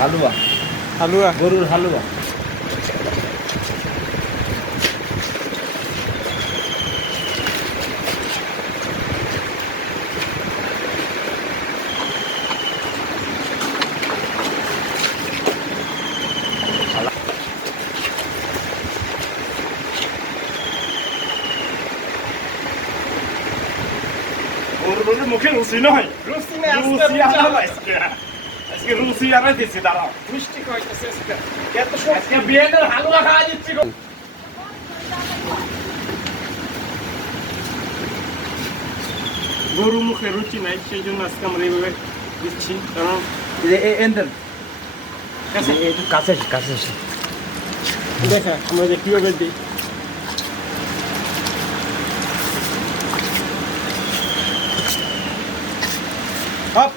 হালুয়া হালুয়া গরুর হালুয়া। গরুর মুখে রুচি নয়, রুচি নেই, রুচি আনার আজকে আজকে রুচি আনাই দিচ্ছি, দাঁড়াও। মিষ্টি কইতেছে আজকে এত আজকে বিয়েদের হালুয়া খাওয়া দিচ্ছি গো। গরু মুখে রুচি নাই, সেই জন্য আজকে আমরা এইভাবে দিচ্ছি, কারণ এন্দেন কাছে একটু কাছে এসে, কাছে এসে। দেখা আমরা যে কিভাবে দিই। হপ